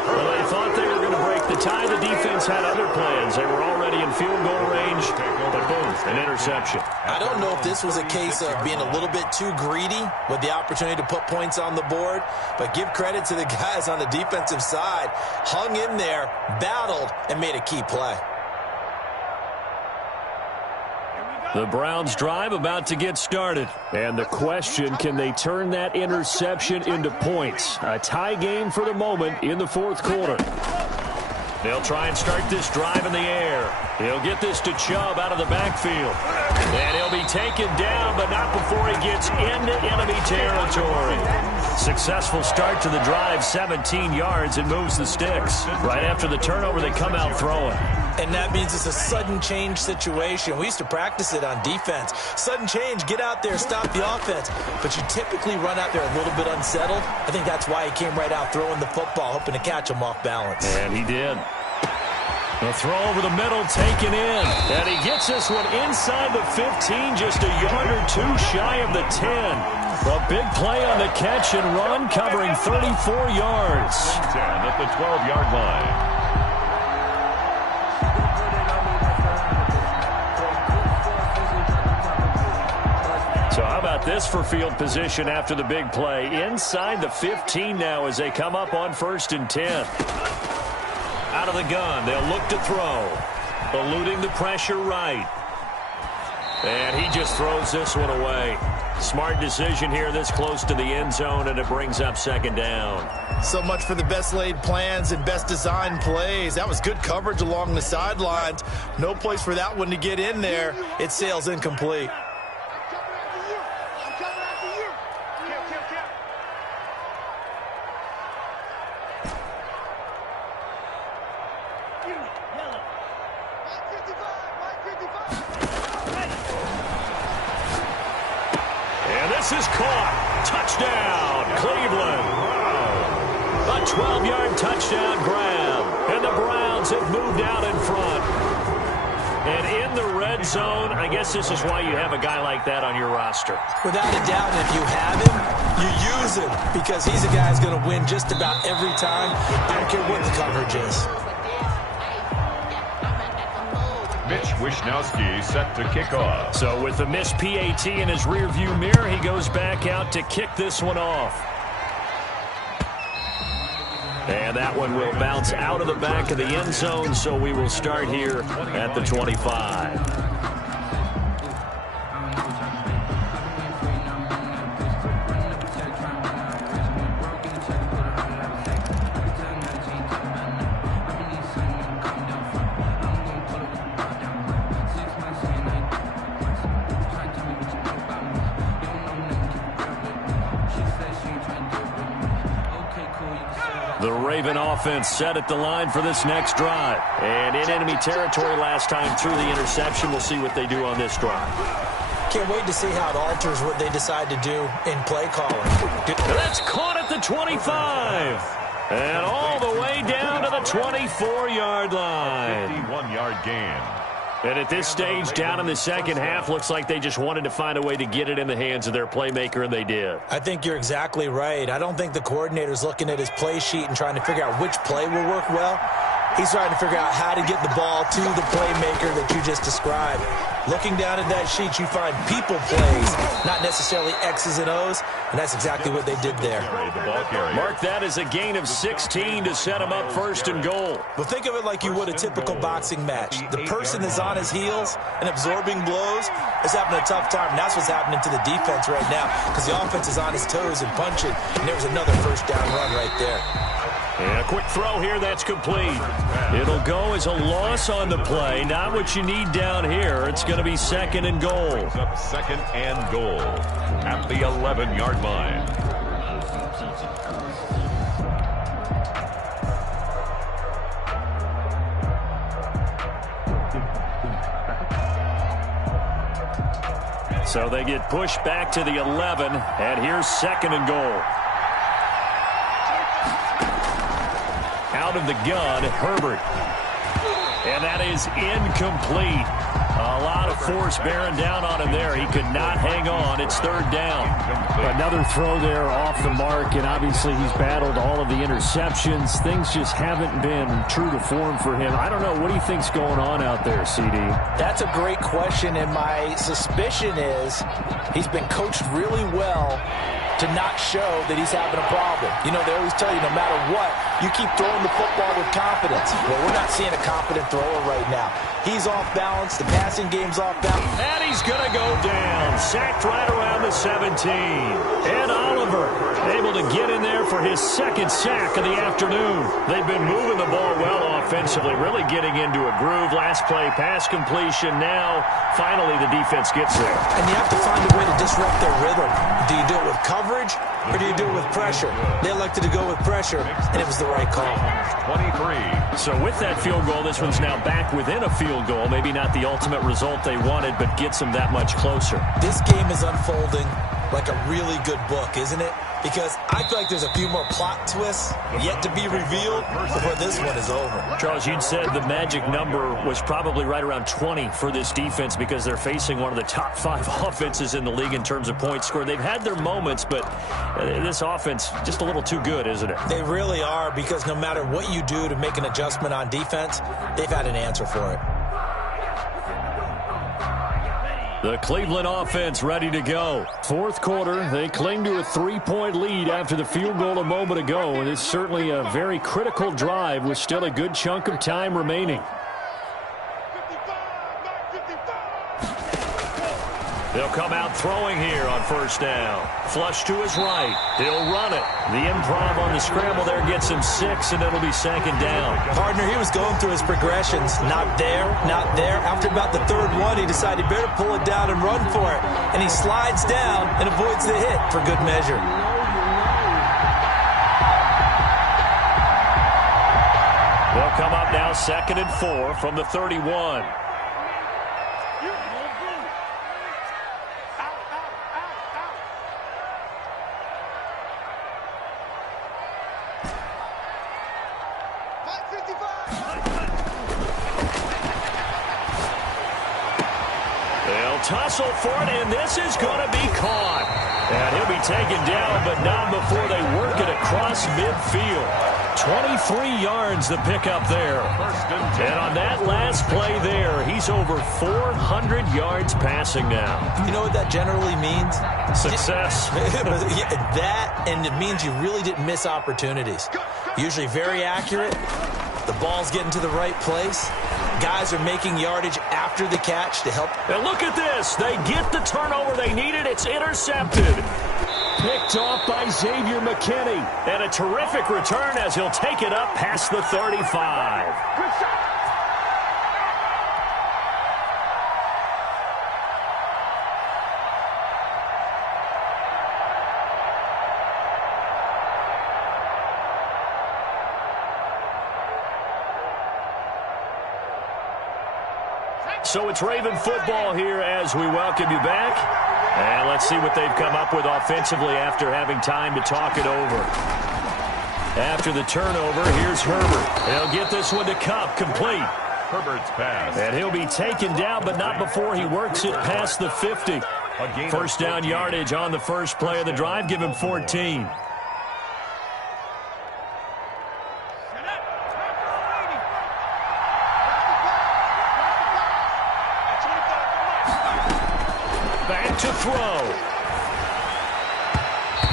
Well, they thought they were going to break the tie. The defense had other plans. They were already in field goal range. But boom, an interception. I don't know if this was a case of being a little bit too greedy with the opportunity to put points on the board, but give credit to the guys on the defensive side. Hung in there, battled, and made a key play. The Browns drive about to get started. And the question, can they turn that interception into points? A tie game for the moment in the 4th quarter. They'll try and start this drive in the air. He'll get this to Chubb out of the backfield. And he'll be taken down, but not before he gets into enemy territory. Successful start to the drive, 17 yards, and moves the sticks. Right after the turnover, they come out throwing. And that means it's a sudden change situation. We used to practice it on defense. Sudden change, get out there, stop the offense. But you typically run out there a little bit unsettled. I think that's why he came right out throwing the football, hoping to catch him off balance. And he did. The throw over the middle, taken in. And he gets this one inside the 15, just a yard or 2 shy of the 10. A big play on the catch and run, covering 34 yards. 10 at the 12-yard line. So how about this for field position after the big play? Inside the 15 now as they come up on 1st and 10. Out of the gun, they'll look to throw. Eluding the pressure right. And he just throws this one away. Smart decision here this close to the end zone, and it brings up 2nd down. So much for the best laid plans and best designed plays. That was good coverage along the sidelines. No place for that one to get in there. It sails incomplete. This is caught. Touchdown, Cleveland. A 12-yard touchdown grab. And the Browns have moved out in front. And in the red zone, I guess this is why you have a guy like that on your roster. Without a doubt, if you have him, you use him because he's a guy who's going to win just about every time. I don't care what the coverage is. Mitch Wishnowsky set to kick off. So with the missed PAT in his rearview mirror, he goes back out to kick this one off. And that one will bounce out of the back of the end zone, so we will start here at the 25. The Raven offense set at the line for this next drive. And in enemy territory last time through the interception. We'll see what they do on this drive. Can't wait to see how it alters what they decide to do in play calling. That's caught at the 25. And all the way down to the 24-yard line. 51-yard gain. And at this stage, down in the second half, looks like they just wanted to find a way to get it in the hands of their playmaker, and they did. I think you're exactly right. I don't think the coordinator's looking at his play sheet and trying to figure out which play will work well. He's trying to figure out how to get the ball to the playmaker that you just described. Looking down at that sheet, you find people plays, not necessarily X's and O's, and that's exactly what they did there. Mark that as a gain of 16 to set him up first and goal. Well, think of it like you would a typical boxing match. The person is on his heels and absorbing blows is having a tough time, and that's what's happening to the defense right now because the offense is on his toes and punching, and there was another first down run right there. And a quick throw here, that's complete. It'll go as a loss on the play. Not what you need down here. It's going to be second and goal. Up second and goal at the 11-yard line. So they get pushed back to the 11, and here's second and goal. Out of the gun, Herbert. And that is incomplete. A lot of force bearing down on him there. He could not hang on. It's third down. Another throw there off the mark, and obviously he's battled all of the interceptions. Things just haven't been true to form for him. I don't know. What do you think's going on out there, CD? That's a great question, and my suspicion is he's been coached really well to not show that he's having a problem. You know, they always tell you no matter what, you keep throwing the football with confidence. Well, we're not seeing a confident thrower right now. He's off balance. The passing game's off balance. And he's going to go down. Sacked right around the 17. And Oliver able to get in there for his second sack of the afternoon. They've been moving the ball well offensively, really getting into a groove. Last play, pass completion. Now, finally, the defense gets there. And you have to find a way to disrupt their rhythm. Do you do it with coverage or do you do it with pressure? They elected to go with pressure, and it was the right call. 23. So with that field goal, this one's now back within a field goal. Maybe not the ultimate result they wanted, but gets them that much closer. This game is unfolding like a really good book, isn't it? Because I feel like there's a few more plot twists yet to be revealed before this one is over. Charles, you'd said the magic number was probably right around 20 for this defense because they're facing one of the top 5 offenses in the league in terms of points scored. They've had their moments, but this offense just a little too good, isn't it? They really are, because no matter what you do to make an adjustment on defense, they've had an answer for it. The Cleveland offense ready to go. Fourth quarter, they cling to a 3-point lead after the field goal a moment ago, and it's certainly a very critical drive with still a good chunk of time remaining. They'll come out throwing here on first down. Flush to his right. He'll run it. The improv on the scramble there gets him 6, and it'll be second down. Partner, he was going through his progressions. Not there, not there. After about the third one, he decided he better pull it down and run for it. And he slides down and avoids the hit for good measure. They'll come up now second and 4 from the 31. tussle for it, and this is going to be caught. And he'll be taken down, but not before they work it across midfield. 23 yards the pickup there. And on that last play there, he's over 400 yards passing now. You know what that generally means? Success. That, and it means you really didn't miss opportunities. Usually very accurate. The ball's getting to the right place. Guys are making yardage after the catch to help. And look at this. They get the turnover they needed. It's intercepted. Picked off by Xavier McKinney. And a terrific return as he'll take it up past the 35. Good shot. So it's Raven football here as we welcome you back. And let's see what they've come up with offensively after having time to talk it over. After the turnover, here's Herbert. He'll get this one to Cup, complete. Herbert's pass. And he'll be taken down, but not before he works it past the 50. First down yardage on the first play of the drive. Give him 14. Back to throw.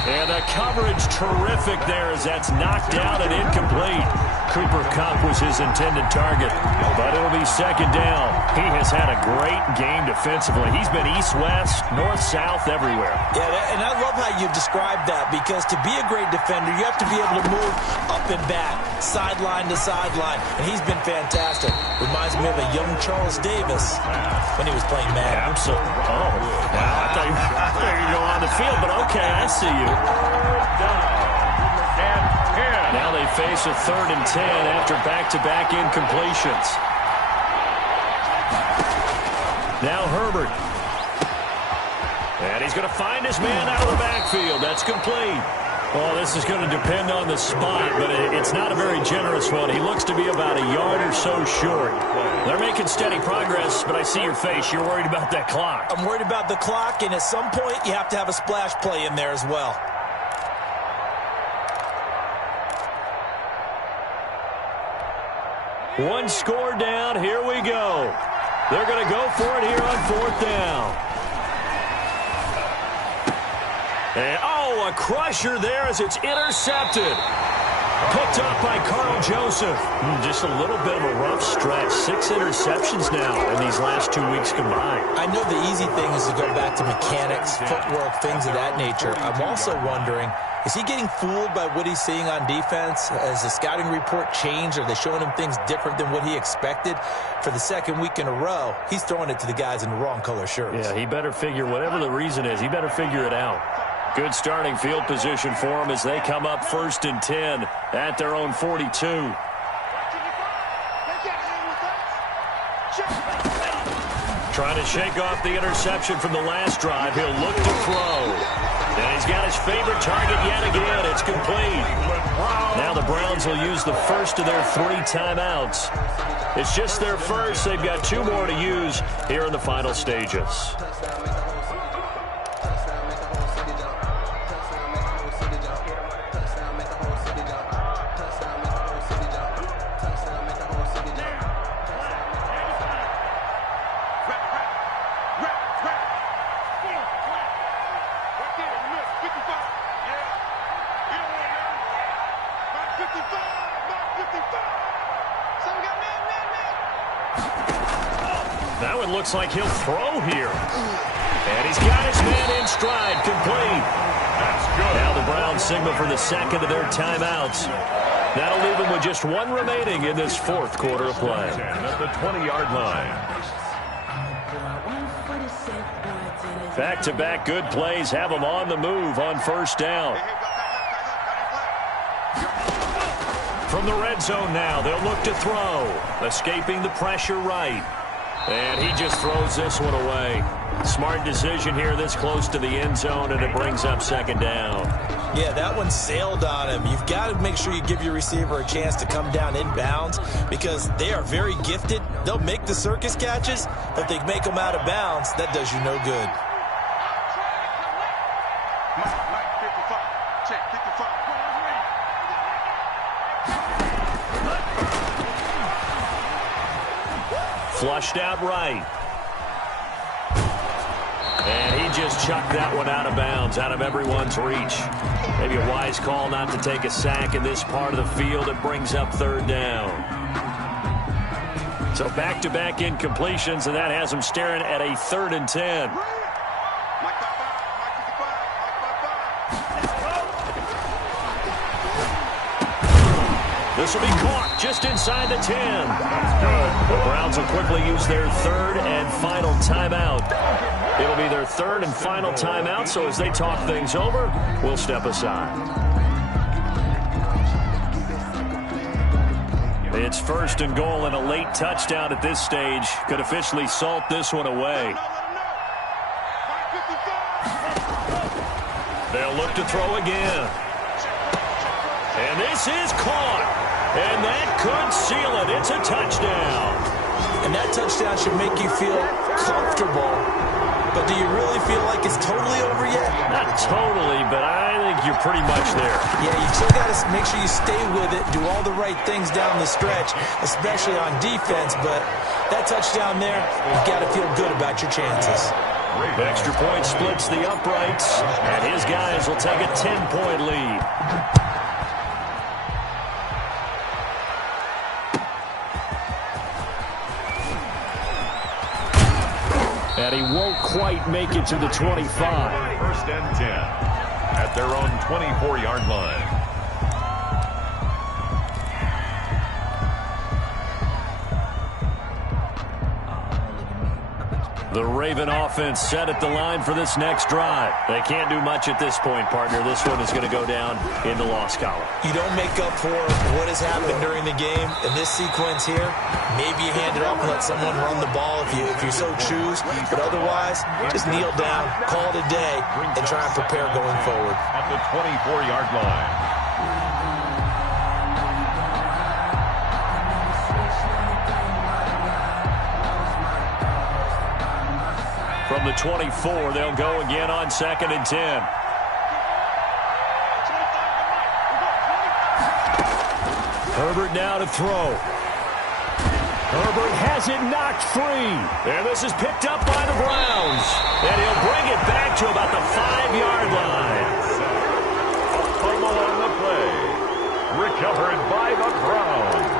And the coverage terrific there as that's knocked out and incomplete. Cooper Kupp was his intended target, but it'll be second down. He has had a great game defensively. He's been east-west, north-south, everywhere. Yeah, and I love how you described that, because to be a great defender, you have to be able to move up and back, sideline to sideline, and he's been fantastic. Reminds me of a young Charles Davis when he was playing Madden. Absolutely. Oh, wow. I thought you were going on the field, but okay, I see you. Now they face a 3rd and 10 after back-to-back incompletions. Now Herbert. And he's going to find his man out of the backfield. That's complete. Well, this is going to depend on the spot, but it's not a very generous one. He looks to be about a yard or so short. They're making steady progress, but I see your face. You're worried about that clock. I'm worried about the clock, and at some point you have to have a splash play in there as well. One score down. Here we go. They're going to go for it here on 4th down. And, oh, a crusher there as it's intercepted. Picked up by Carl Joseph. Just a little bit of a rough stretch. 6 interceptions now in these last 2 weeks combined. I know the easy thing is to go back to mechanics, footwork, things of that nature. I'm also wondering, is he getting fooled by what he's seeing on defense? Has the scouting report changed? Are they showing him things different than what he expected? For the 2nd week in a row, he's throwing it to the guys in the wrong color shirts. Yeah, he better figure, whatever the reason is, he better figure it out. Good starting field position for them as they come up 1st and 10 at their own 42. Trying to shake off the interception from the last drive. He'll look to throw. And he's got his favorite target yet again. It's complete. Now the Browns will use the first of their 3 timeouts. It's just their first. They've got 2 more to use here in the final stages. That one looks like he'll throw here. And he's got his man in stride, complete. That's good. Now the Browns signal for the 2nd of their timeouts. That'll leave them with just 1 remaining in this 4th quarter of play. At the 20-yard line. Back-to-back good plays have them on the move on 1st down. From the red zone now, they'll look to throw. Escaping the pressure right. And he just throws this one away. Smart decision here this close to the end zone, and it brings up 2nd down. Yeah, that one sailed on him. You've got to make sure you give your receiver a chance to come down inbounds because they are very gifted They'll make the circus catches, but if they make them out of bounds, that does you no good. Flushed out right. And he just chucked that one out of bounds, out of everyone's reach. Maybe a wise call not to take a sack in this part of the field. It brings up third down. So back-to-back incompletions, and that has him staring at a 3rd and 10. This will be caught just inside the 10. The Browns will quickly use their 3rd and final timeout. It'll be their 3rd and final timeout, so as they talk things over, we'll step aside. It's 1st and goal, and a late touchdown at this stage could officially salt this one away. They'll look to throw again. And this is caught. And that could seal it. It's a touchdown. And that touchdown should make you feel comfortable. But do you really feel like it's totally over yet? Not totally, but I think you're pretty much there. Yeah, you still got to make sure you stay with it, do all the right things down the stretch, especially on defense. But that touchdown there, you've got to feel good about your chances. The extra point splits the uprights, and his guys will take a 10-point lead. And he won't quite make it to the 25. 1st and 10 at their own 24-yard line. The Raven offense set at the line for this next drive. They can't do much at this point, partner. This one is going to go down in the loss column. You don't make up for what has happened during the game. In this sequence here, maybe you hand it off and let someone run the ball if you so choose. But otherwise, just kneel down, call it a day, and try and prepare going forward. At the 24-yard line. From the 24, they'll go again on 2nd and 10. Herbert now to throw. Herbert has it knocked free. And this is picked up by the Browns. And he'll bring it back to about the 5-yard line. A fumble on the play. Recovered by the Browns.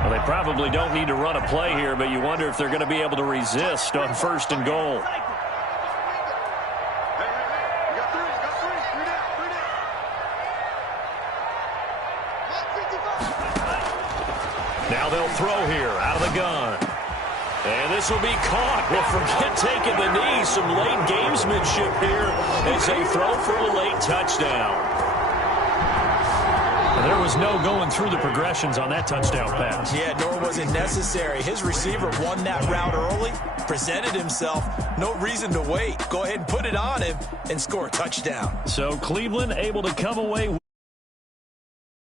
Well, they probably don't need to run a play here, but you wonder if they're going to be able to resist on 1st and goal. Now they'll throw here out of the gun. And this will be caught. Well, forget taking the knee. Some late gamesmanship here as they throw for a late touchdown. There was no going through the progressions on that touchdown pass. Yeah, nor was it necessary. His receiver won that route early, presented himself. No reason to wait. Go ahead and put it on him and score a touchdown. So Cleveland able to come away